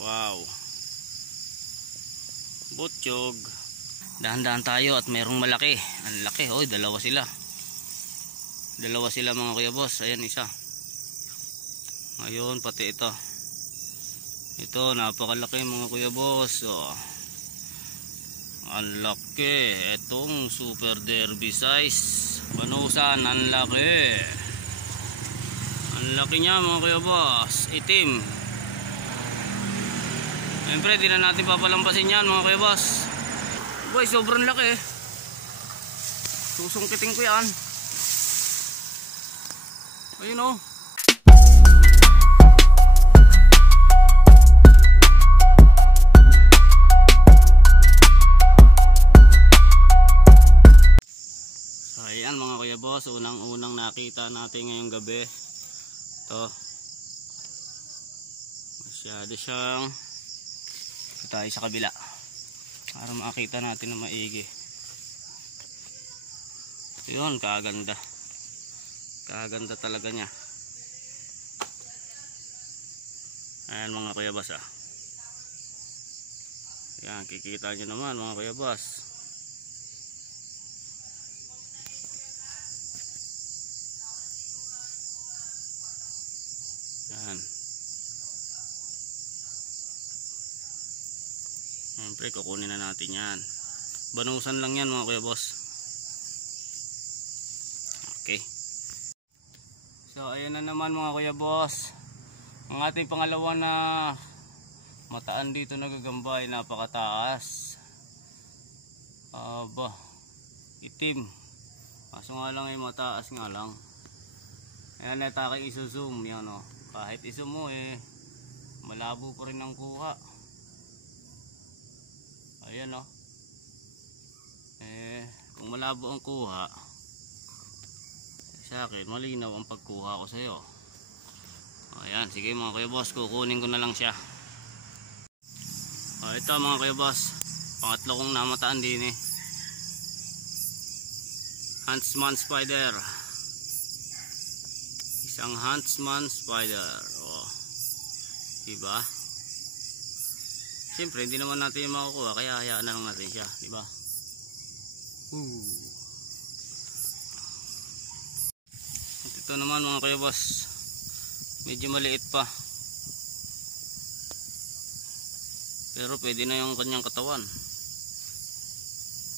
Wow. Butchog. Dahan-dahan tayo at merong malaki. Ang laki. Oy, dalawa sila. Dalawa sila mga kuya boss. Ayan isa. Ngayon pati ito. Ito napakalaki mga kuya boss. Oh. Ang laki. Itong super derby size. Panusan, ang laki. Ang laki niya mga kuya boss. Itim. Siyempre di na natin papalampasin yan mga kuya boss. Boy, sobrang laki. Susungkitin ko yan. Ayun o. Ayan mga kuya boss, unang nakita natin ngayong gabi. Ito. Masyado siyang tayo sa kabila para makita natin na maigi. Yun, kaganda. Kaganda talaga niya. Ayan mga kuya boss ah. Ayan, kikita nyo naman mga kuya boss. Ayan. Siyempre kukunin na natin yan. Banusan lang yan mga kuya boss. Okay. So ayan na naman mga kuya boss. Ang ating pangalawa na mataan dito nagagamba ay napakataas. Aba, itim. Kaso nga lang ay mataas nga lang. Ayan, natake iso-zoom yan o. Kahit iso mo malabo pa rin ang kuha. Ayan o. Kung malabo ang kuha, sa akin malinaw ang pagkuha ko sa iyo. Ayan, sige mga kuya boss, kukunin ko na lang siya. Ito mga kuya boss, pangatlo kong namataan din Huntsman spider. Isang huntsman spider. Oh. Diba? Siyempre hindi naman natin makukuha, kaya hayaan na lang natin siya, diba? At ito naman mga kuya boss, medyo maliit pa, pero pwede na yung kanyang katawan.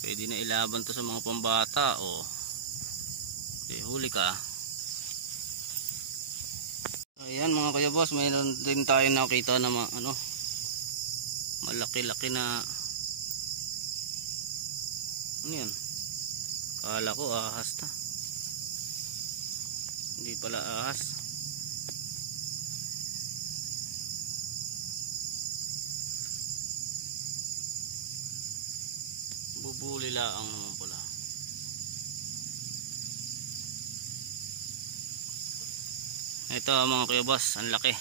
Pwede na ilaban to sa mga pambata. O huli ka. Ayan mga kuya boss, mayroon din tayo nakita na malaki-laki na ano yan, kala ko ahas na, hindi pala ahas. Bubulila ang naman pala. Ito mga kuya boss, ang laki.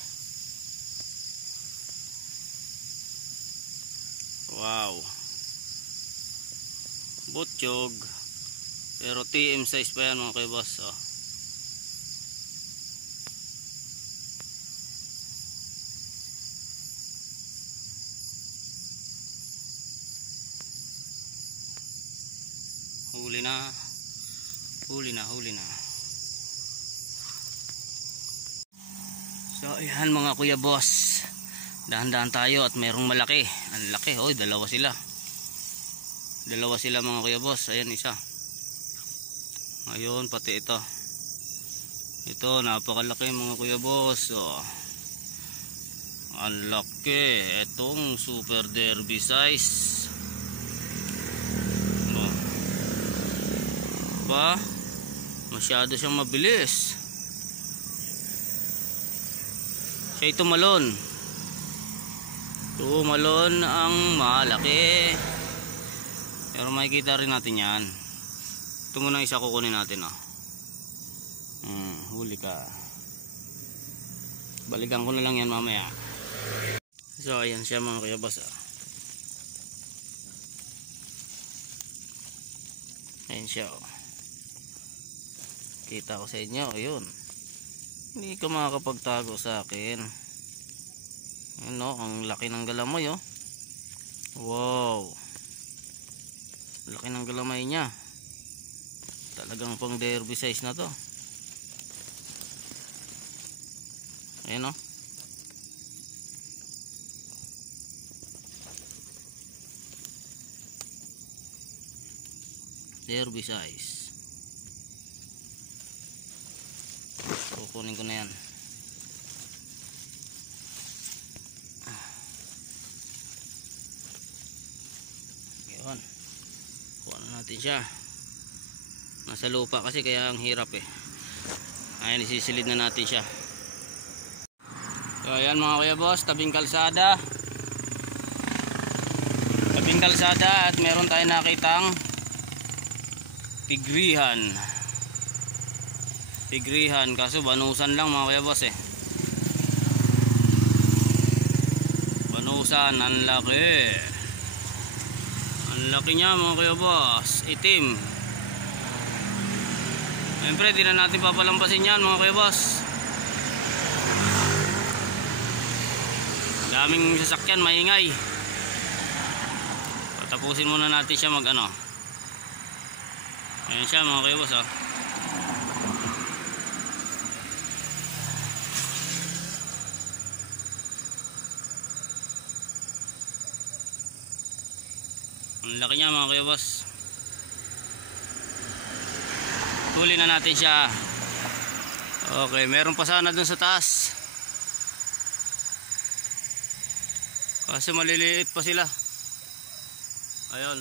Wow. Butchog. Pero TM size pa yan mga kuya boss. Oh. Huli na. Huli na, huli na. So ayan mga kuya boss, dahan-dahan tayo at merong malaki. Ang laki. Oy, dalawa sila. Dalawa sila mga kuya boss. Ayan isa. Ngayon pati ito. Ito napakalaki mga kuya boss. Oh. Ang laki. Itong super derby size. Oh. Ba? Masyado siyang mabilis. Siya tumalon. Tumalon ang malaki. Pero makikita rin natin yan. Ito muna isa kukunin natin. Huli ka. Balikan ko na lang yan mamaya. So ayan siya mga kuya boss. Ayan siya. Kita ko sa inyo. Ayun. Hindi ka makakapagtago sa akin. Ayan o, ang laki ng galamay oh. Wow, laki ng galamay niya. Talagang pang derby size na to. Ayan o. Derby size. Kukunin ko na yan. Yun, kuha na natin siya. Nasa lupa kasi kaya ang hirap eh. Ayan, isisilid na natin siya. So ayan mga kuya boss, tabing kalsada. Tabing kalsada at meron tayong nakitang tigrihan. Tigrihan, kaso banusan lang mga kuya boss eh. Banusan, ang laki. Ang laki niya mga kuya boss, itim. Siyempre di na natin papalampasin yan mga kuya boss. Daming sasakyan, maingay. Patapusin muna natin siya mag ano. Ayan siya mga kuya boss oh. Ang laki niya mga kuya boss. Huli na natin siya. Okay, meron pa sana dun sa taas. Kasi maliliit pa sila. Ayun.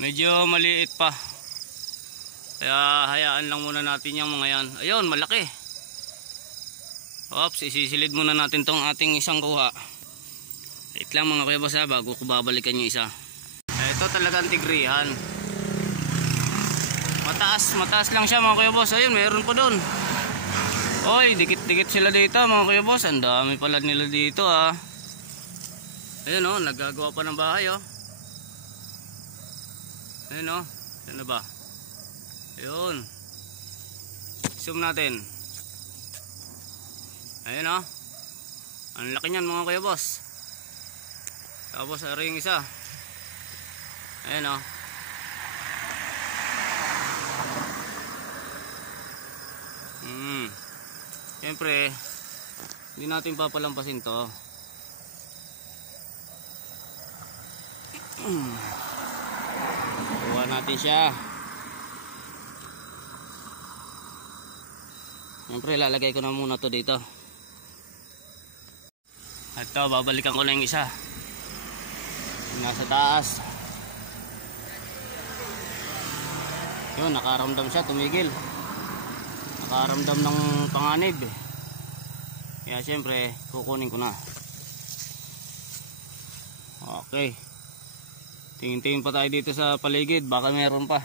Medyo maliit pa. Kaya hayaan lang muna natin yung mga yan. Ayun, malaki. Oops, isisilid muna natin tong ating isang kuha. Wait lang mga kuya boss ha, bago ko babalikan yung isa. Ito talagang tigrihan. Mataas lang siya mga kuya boss. Ayun, meron pa doon. Oy, dikit-dikit sila dito mga kuya boss. Ang dami pala nila dito ah. Ayun oh, nagagawa pa ng bahay oh. Ayun oh, ano ba? Ayun. Zoom natin. Ayun oh. Ang laki niyan mga kuya boss. Tapos ari yung isa. Ayun oh. Siyempre, hindi natin papalampasin to. Kuha natin siya. Siyempre, lalagay ko na muna to dito. At to, babalikan ko na yung isa. Nasa taas. Yun, nakaramdam siya, tumigil. Nakaramdam ng panganib. Kaya siyempre kukunin ko na. Okay, tingin-tingin pa tayo dito sa paligid, baka meron pa.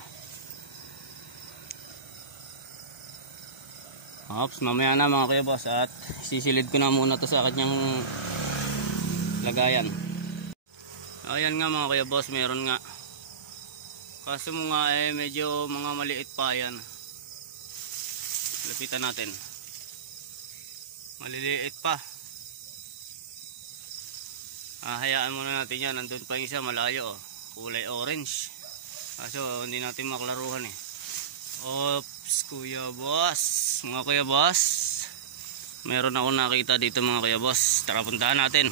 Oops, mamaya na mga kuya boss. At sisilid ko na muna to sa kanyang lagayan. Ayan nga mga kuya boss, meron nga. Kaso mo nga eh, medyo mga maliit pa yan. Lapitan natin. Maliliit pa. Hayaan muna natin yan. Nandun pa yung isa malayo oh. Kulay orange. Kaso hindi natin maklaruhan eh. Oops, kuya boss. Mga kuya boss, meron ako nakita dito mga kuya boss. Tara, puntahan natin.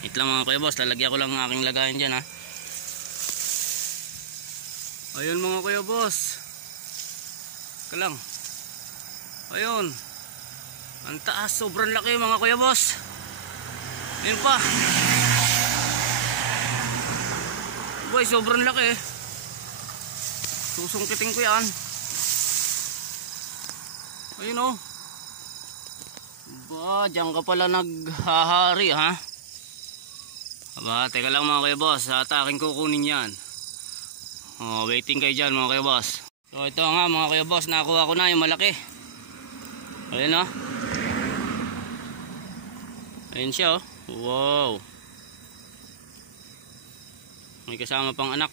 Wait lang mga kuya boss, lalagyan ko lang ang aking lagayan dyan ha. Ayun mga kuya boss. Kalang. Ayun. Ang taas, sobrang laki mga kuya boss. Ayun pa. Boy, sobrang laki eh. Susungkitin ko yan. Ayun oh. Ba, diyan ka pala naghahari ha. Aba, teka lang mga kuya boss, at aking kukunin yan. Oh, waiting kayo dyan mga kuya boss. So ito nga mga kuya boss, nakuha ko na yung malaki. Ayun oh. Ayun siya oh. Wow. May kasama pang anak.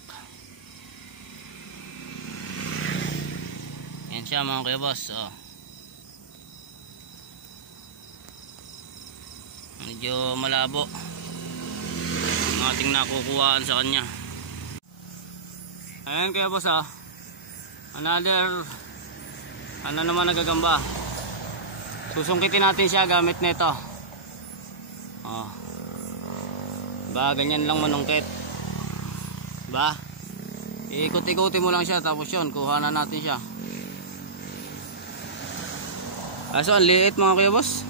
Ayan siya mga kuya boss oh. Medyo malabo ang ating nakukuhaan sa kanya. Ayan kaya boss another ano naman nagagamba. Susungkitin natin siya gamit nito. Ba ganyan lang manungkit. Ba ikot-ikutin mo lang siya, tapos yun kuhanan natin siya. Kaso ang liit mga kuya boss.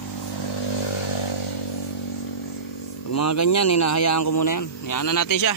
Pag mga ganyan hinahayaan ko muna yan. Hayaan na natin siya.